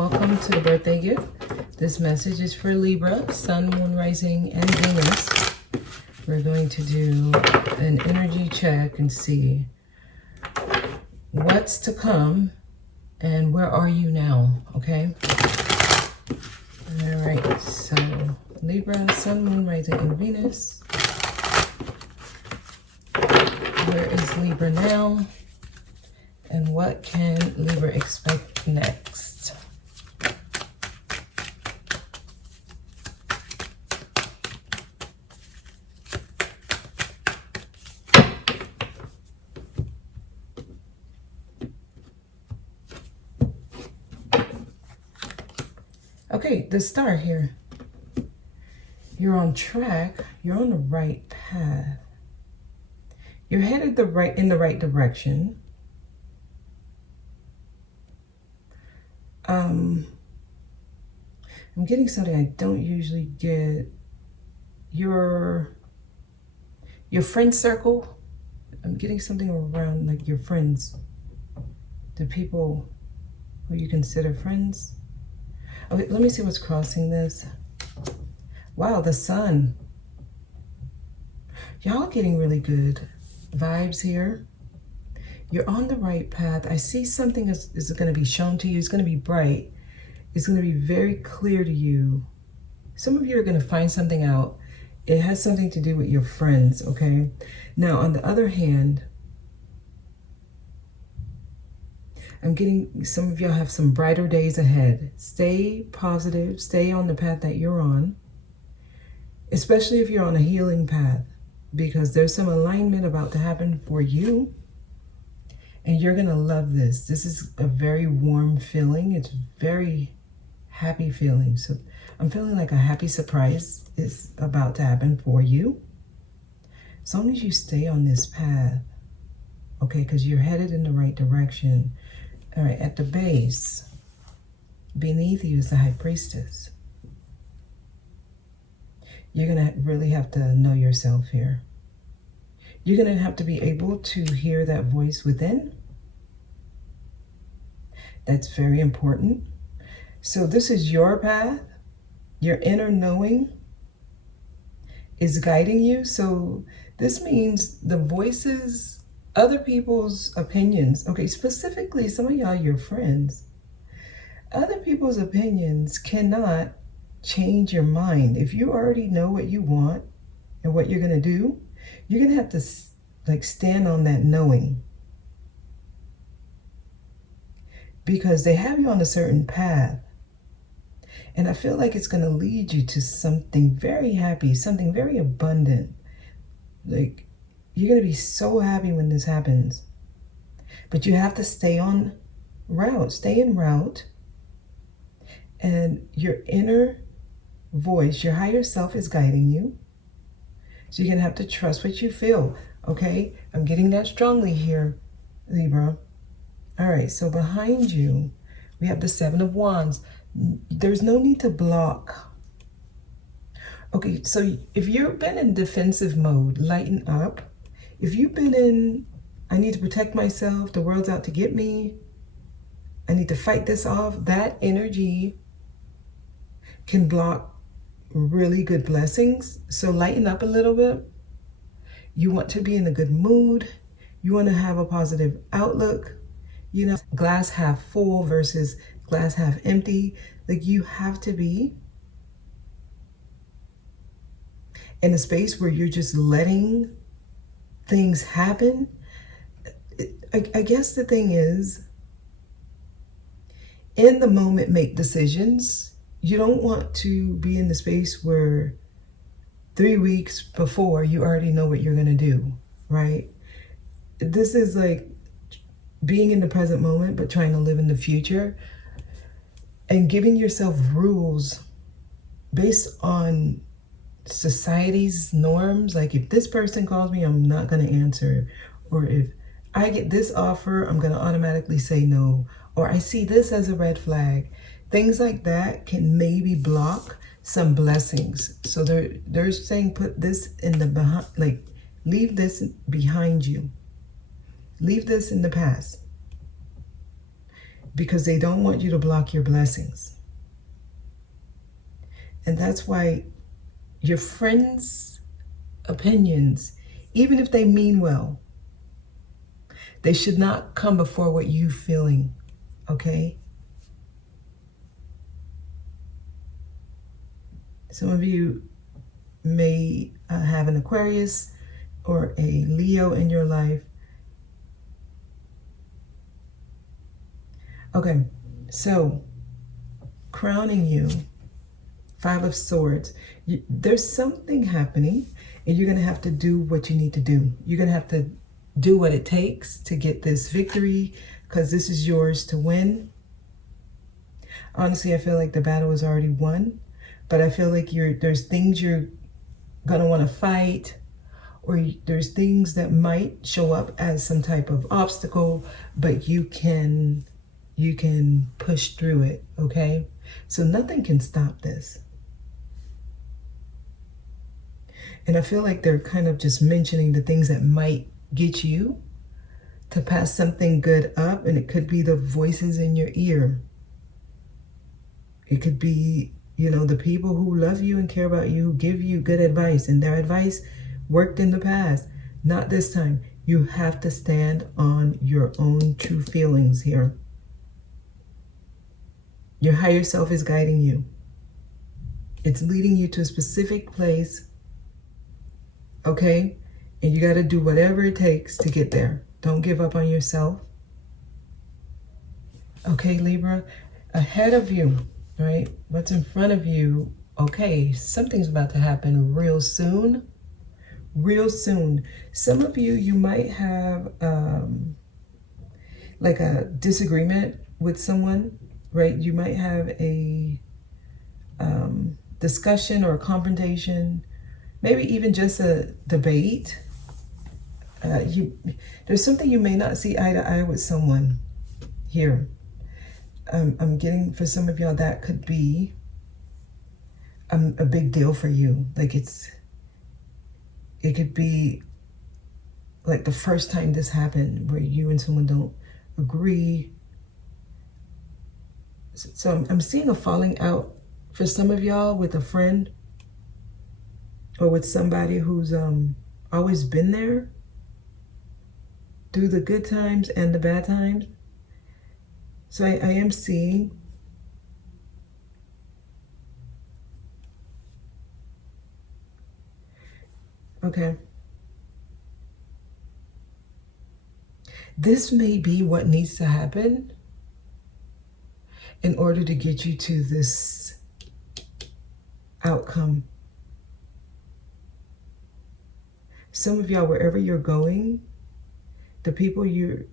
welcome to the birthday gift. This message is for Libra, Sun, Moon, Rising, and Venus. We're going to do an energy check and see what's to come and where are you now, okay? All right, so Libra, Sun, Moon, Rising, and Venus. Where is Libra now? And what can Libra expect next? Okay, the star here. You're on track. You're on the right path. You're headed in the right direction. I'm getting something I don't usually get. Your friend circle. I'm getting something around like your friends. The people who you consider friends. Okay, let me see what's crossing this. Wow, the sun. Y'all getting really good vibes here. You're on the right path. I see something is going to be shown to you. It's going to be bright. It's going to be very clear to you. Some of you are going to find something out. It has something to do with your friends, okay? Now, on the other hand, I'm getting some of y'all have some brighter days ahead. Stay positive. Stay on the path that you're on, especially if you're on a healing path, because there's some alignment about to happen for you. And you're going to love this. This is a very warm feeling. It's very happy feeling. So I'm feeling like a happy surprise is about to happen for you. As long as you stay on this path, okay, because you're headed in the right direction. All right, at the base, beneath you is the High Priestess. You're going to really have to know yourself here. You're going to have to be able to hear that voice within. That's very important. So this is your path. Your inner knowing is guiding you. So this means the voices, other people's opinions. Okay, specifically, some of y'all, your friends. Other people's opinions cannot change your mind. If you already know what you want and what you're going to do, you're going to have to like stand on that knowing, because they have you on a certain path. And I feel like it's going to lead you to something very happy, something very abundant. Like you're going to be so happy when this happens. But you have to stay on route, stay en route. And your inner voice, your higher self is guiding you. So you're going to have to trust what you feel, okay? I'm getting that strongly here, Libra. All right, so behind you, we have the Seven of Wands. There's no need to block. Okay, so if you've been in defensive mode, lighten up. If you've been in, I need to protect myself, the world's out to get me, I need to fight this off, that energy can block really good blessings. So lighten up a little bit. You want to be in a good mood. You want to have a positive outlook. You know, glass half full versus glass half empty. Like you have to be in a space where you're just letting things happen. I guess the thing is, in the moment, make decisions. You don't want to be in the space where 3 weeks before you already know what you're going to do, right? This is like being in the present moment, but trying to live in the future and giving yourself rules based on society's norms. Like if this person calls me, I'm not going to answer. Or if I get this offer, I'm going to automatically say no. Or I see this as a red flag. Things like that can maybe block some blessings. So they're saying put this in the behind, like leave this behind you. Leave this in the past. because they don't want you to block your blessings. And that's why your friends' opinions, even if they mean well, they should not come before what you're feeling, okay? Some of you may have an Aquarius or a Leo in your life. Okay, so crowning you, 5 of Swords, there's something happening and you're going to have to do what you need to do. You're going to have to do what it takes to get this victory because this is yours to win. Honestly, I feel like the battle is already won, but I feel like there's things you're going to want to fight, or there's things that might show up as some type of obstacle, but you can push through it, okay? So nothing can stop this. And I feel like they're kind of just mentioning the things that might get you to pass something good up, and it could be the voices in your ear. It could be, you know, the people who love you and care about you, who give you good advice, and their advice worked in the past. Not this time. You have to stand on your own true feelings here. Your higher self is guiding you. It's leading you to a specific place, okay? And you got to do whatever it takes to get there. Don't give up on yourself. Okay, Libra, ahead of you, right? What's in front of you? Okay, something's about to happen real soon. Real soon. Some of you, you might have like a disagreement with someone, right? You might have a discussion or a confrontation, maybe even just a debate. There's something you may not see eye to eye with someone here. I'm getting, for some of y'all, that could be a big deal for you. Like it could be like the first time this happened where you and someone don't agree. So I'm seeing a falling out for some of y'all with a friend or with somebody who's always been there through the good times and the bad times. So I am seeing okay. This may be what needs to happen in order to get you to this outcome. Some of y'all, wherever you're going, the people you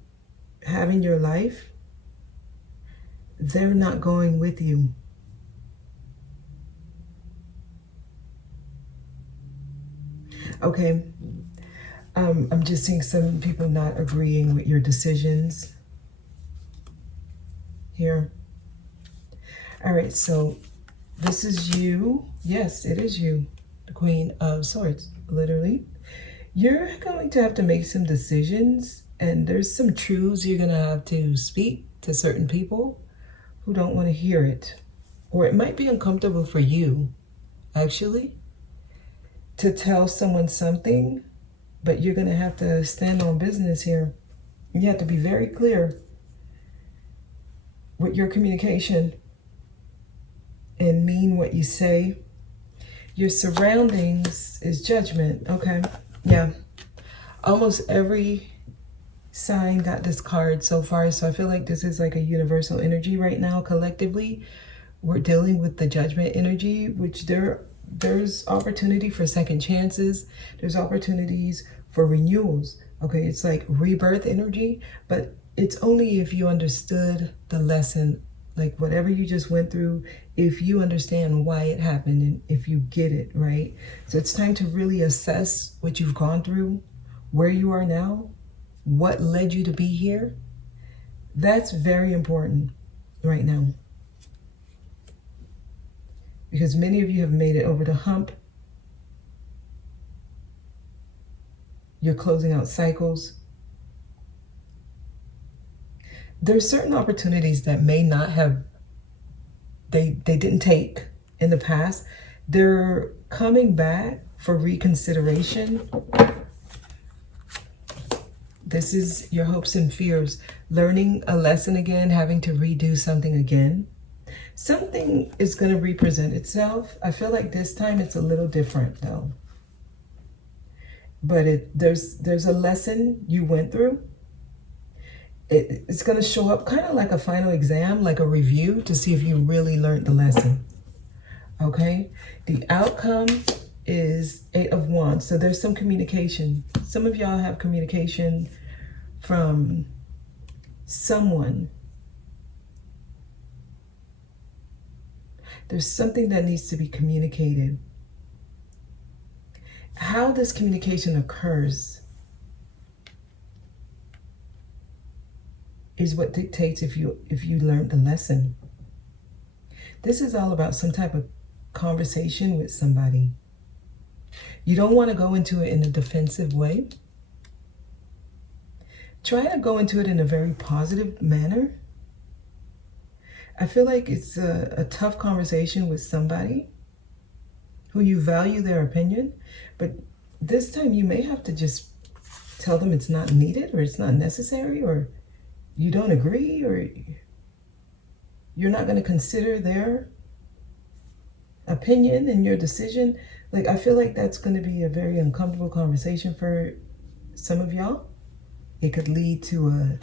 have in your life, they're not going with you. Okay. I'm just seeing some people not agreeing with your decisions here. All right, so this is you. Yes, it is you, the Queen of Swords, literally. You're going to have to make some decisions, and there's some truths you're going to have to speak to certain people who don't want to hear it. Or it might be uncomfortable for you, actually, to tell someone something, but you're going to have to stand on business here. You have to be very clear with your communication and mean what you say. Your surroundings is judgment. Okay, yeah. Almost every sign got this card so far, so I feel like this is like a universal energy right now. Collectively, we're dealing with the judgment energy, which there's opportunity for second chances. There's opportunities for renewals. Okay, it's like rebirth energy, but it's only if you understood the lesson, like whatever you just went through, if you understand why it happened and if you get it, right? So it's time to really assess what you've gone through, where you are now, what led you to be here. That's very important right now. Because many of you have made it over the hump. You're closing out cycles. There's certain opportunities that may not have, they didn't take in the past. They're coming back for reconsideration. This is your hopes and fears. Learning a lesson again, having to redo something again. Something is going to represent itself. I feel like this time it's a little different though. But there's a lesson you went through. It's going to show up kind of like a final exam, like a review to see if you really learned the lesson. Okay? The outcome is 8 of Wands. So there's some communication. Some of y'all have communication from someone. There's something that needs to be communicated. How this communication occurs is what dictates if you learned the lesson. This is all about some type of conversation with somebody. You don't want to go into it in a defensive way. Try to go into it in a very positive manner. I feel like it's a tough conversation with somebody who you value their opinion, but this time you may have to just tell them it's not needed or it's not necessary, or you don't agree, or you're not going to consider their opinion in your decision. Like, I feel like that's going to be a very uncomfortable conversation for some of y'all. It could lead to a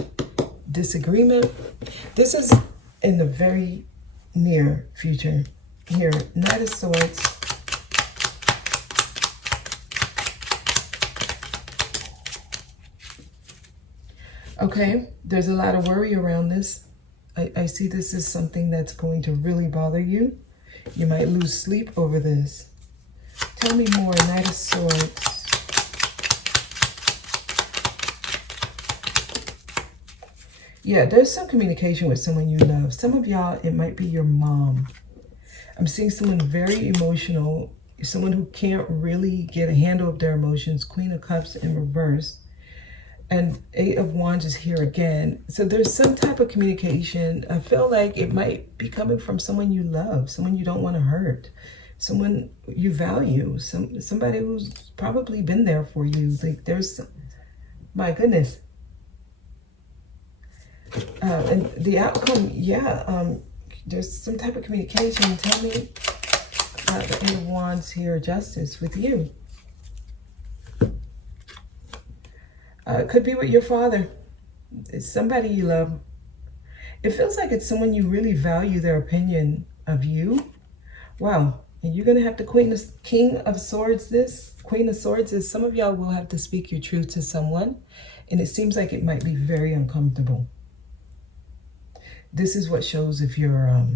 disagreement. This is in the very near future. Here, Knight of Swords. Okay, there's a lot of worry around this. I see this as something that's going to really bother you. You might lose sleep over this. Tell me more, Knight of Swords. Yeah, there's some communication with someone you love. Some of y'all, it might be your mom. I'm seeing someone very emotional, someone who can't really get a handle of their emotions. Queen of Cups in reverse. And 8 of Wands is here again. So there's some type of communication. I feel like it might be coming from someone you love, someone you don't want to hurt, someone you value, somebody who's probably been there for you. Like, there's, my goodness. And the outcome, yeah, there's some type of communication. Tell me about the 8 of Wands here, Justice, with you. It could be with your father. It's somebody you love. It feels like it's someone you really value their opinion of you. Wow. And you're going to have the King of Swords. This Queen of Swords is, some of y'all will have to speak your truth to someone. And it seems like it might be very uncomfortable. This is what shows if you're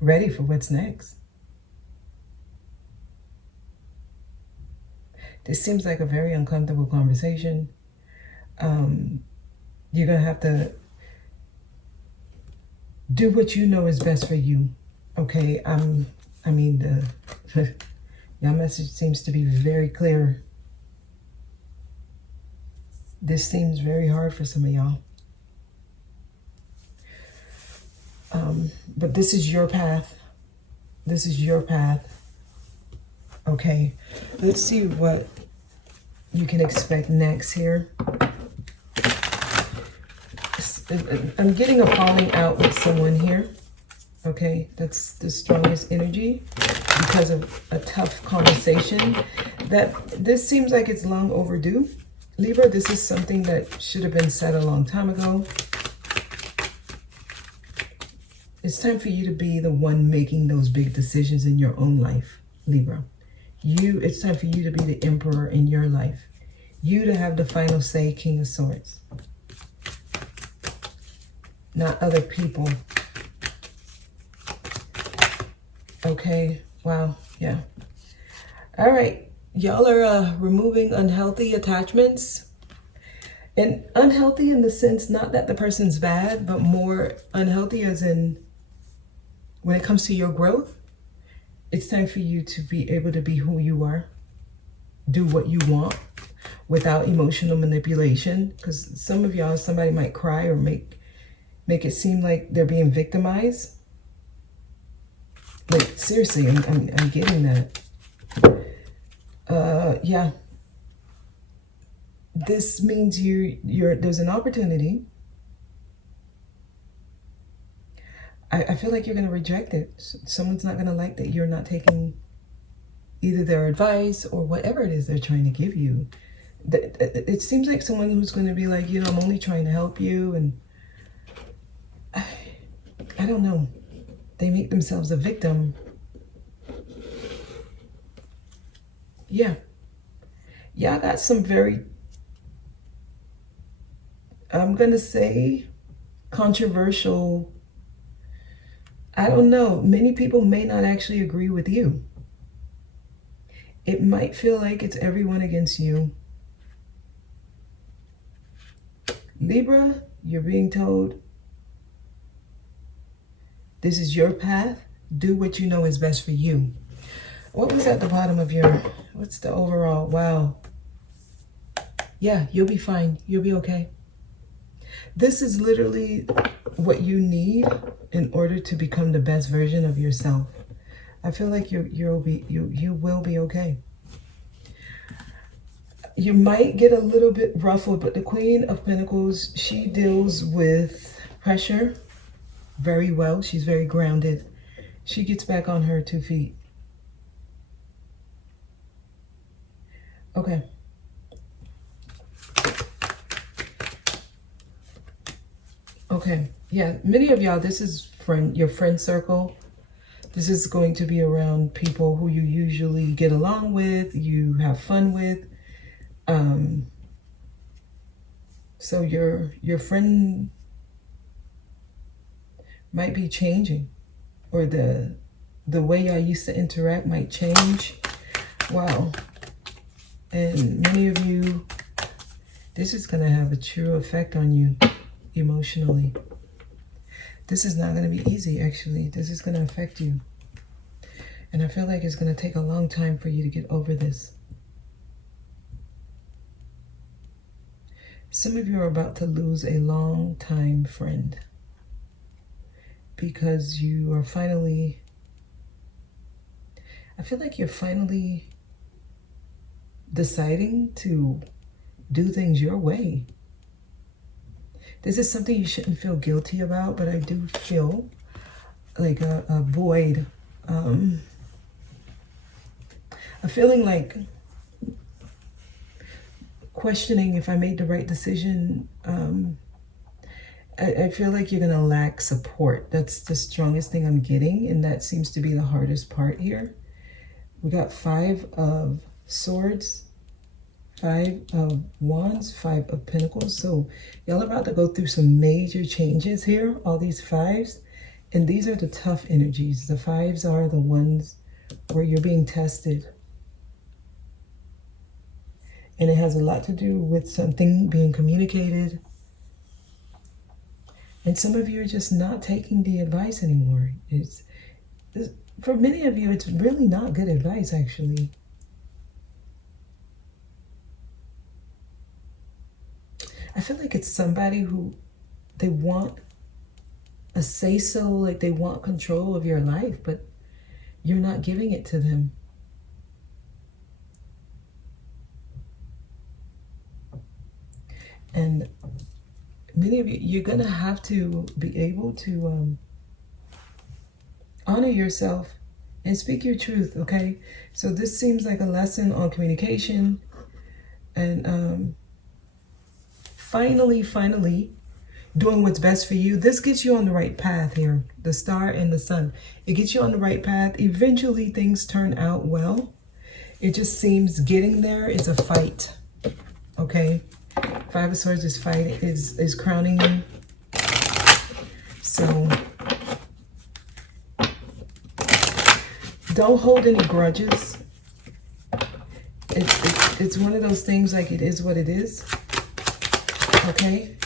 ready for what's next. This seems like a very uncomfortable conversation. You're going to have to do what you know is best for you. Okay, I mean, your message seems to be very clear. This seems very hard for some of y'all. But this is your path. This is your path. Okay, let's see what you can expect next here. I'm getting a falling out with someone here. Okay, that's the strongest energy because of a tough conversation. This seems like it's long overdue. Libra, this is something that should have been said a long time ago. It's time for you to be the one making those big decisions in your own life, Libra. It's time for you to be the emperor in your life. You to have the final say, King of Swords. Not other people. Okay, wow, yeah. All right, y'all are removing unhealthy attachments. And unhealthy in the sense, not that the person's bad, but more unhealthy as in when it comes to your growth. It's time for you to be able to be who you are. Do what you want. without emotional manipulation. Because some of y'all, somebody might cry or make it seem like they're being victimized. Like, seriously, I'm getting that. Yeah. This means there's an opportunity. I feel like you're going to reject it. Someone's not going to like that you're not taking either their advice or whatever it is they're trying to give you. It seems like someone who's going to be like, you know, I'm only trying to help you. And I don't know. They make themselves a victim. Yeah. Y'all got some very, I'm going to say, controversial. I don't know. Many people may not actually agree with you. It might feel like it's everyone against you. Libra, you're being told, this is your path. Do what you know is best for you. What was at the bottom of your, what's the overall? Wow. Yeah, you'll be fine. You'll be okay. This is literally what you need in order to become the best version of yourself. I feel like you will be okay. You might get a little bit ruffled, but the Queen of Pentacles, she deals with pressure very well. She's very grounded. She gets back on her 2 feet. Okay. Okay. Yeah, many of y'all, this is your friend circle. This is going to be around people who you usually get along with, you have fun with. So your friend might be changing, or the way y'all used to interact might change. Wow. And many of you, this is going to have a true effect on you emotionally. This is not going to be easy, actually. This is going to affect you. And I feel like it's going to take a long time for you to get over this. Some of you are about to lose a long-time friend because you are finally, I feel like you're finally deciding to do things your way. This is something you shouldn't feel guilty about, but I do feel like a void, a feeling like questioning if I made the right decision. I feel like you're going to lack support. That's the strongest thing I'm getting, and that seems to be the hardest part here. We got 5 of Swords, 5 of Wands, 5 of Pentacles. So y'all are about to go through some major changes here, all these 5s. And these are the tough energies. The 5s are the ones where you're being tested. And it has a lot to do with something being communicated. And some of you are just not taking the advice anymore. For many of you, it's really not good advice, actually. I feel like it's somebody who they want a say-so, like they want control of your life, but you're not giving it to them. And many of you, you're going to have to be able to honor yourself and speak your truth, okay? So this seems like a lesson on communication. And finally, doing what's best for you. This gets you on the right path here. The star and the sun. It gets you on the right path. Eventually, things turn out well. It just seems getting there is a fight, okay? 5 of Swords is fighting, is crowning you. So don't hold any grudges. It's one of those things, like, it is what it is. Okay?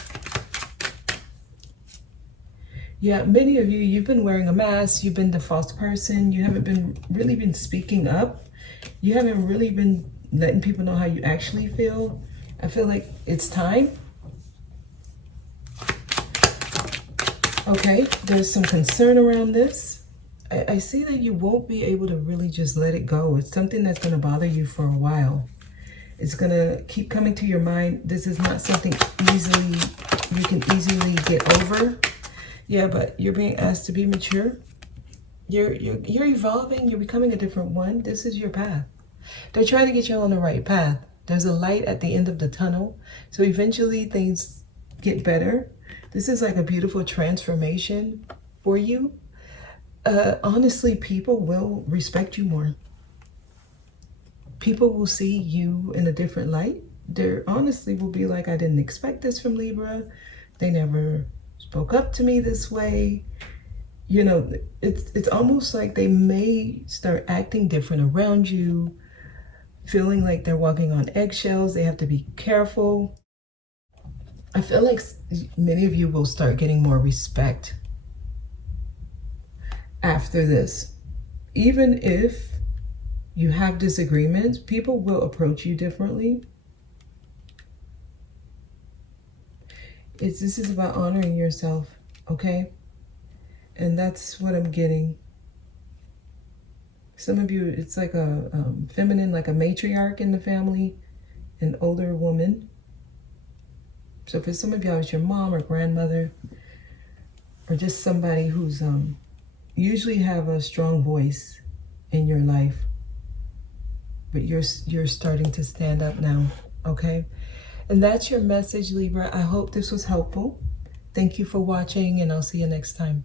Yeah, many of you, you've been wearing a mask, you've been the false person, you haven't really been speaking up. You haven't really been letting people know how you actually feel. I feel like it's time. Okay, there's some concern around this. I see that you won't be able to really just let it go. It's something that's going to bother you for a while. It's going to keep coming to your mind. This is not something you can easily get over. Yeah, but you're being asked to be mature. You're evolving. You're becoming a different one. This is your path. They're trying to get you on the right path. There's a light at the end of the tunnel. So eventually things get better. This is like a beautiful transformation for you. Honestly, people will respect you more. People will see you in a different light. There honestly will be like, I didn't expect this from Libra. They never spoke up to me this way. You know, it's almost like they may start acting different around you, feeling like they're walking on eggshells. They have to be careful. I feel like many of you will start getting more respect after this. Even if you have disagreements, people will approach you differently. This is about honoring yourself, okay? And that's what I'm getting. Some of you, it's like a feminine, like a matriarch in the family, an older woman. So for some of y'all, it's your mom or grandmother, or just somebody who's usually have a strong voice in your life. But you're starting to stand up now, okay? And that's your message, Libra. I hope this was helpful. Thank you for watching, and I'll see you next time.